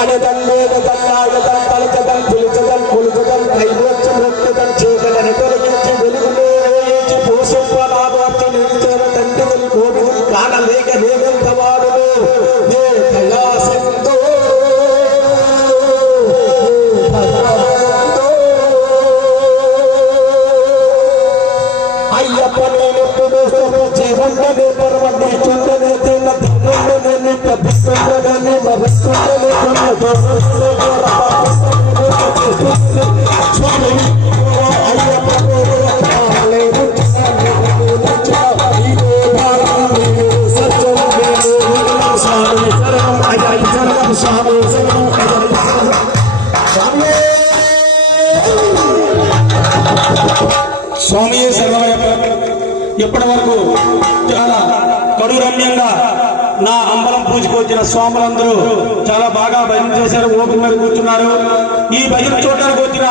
ఆడదం లేదదం ఆడదం పలకదం పిలుచదం కొలుచదం కైవచ్చి మొక్కదం చేతలని తొలగించి వెలుగులో వేయించి పూసొప్పలాదోర్చి నిలిచేర తండ్రి కోరులు కానలేక వేగంత వాడును నే కైలాసంతో అయ్యప్ప నేనెప్పుడు జీవంతనే పర్వతే చుండనే తిన్న ధనుండనే నిట్ట బిస్తుండనే మరస్తుండనే స్వామి సర్వమయ్యప్ప ఇప్పటి వరకు చాలా కడురమ్యంగా నా అంబలం పూజకు వచ్చిన స్వాములందరూ చాలా బాగా భజన చేశారు. ఓపిక మీద కూర్చున్నారు. ఈ భజన చూడడానికి వచ్చిన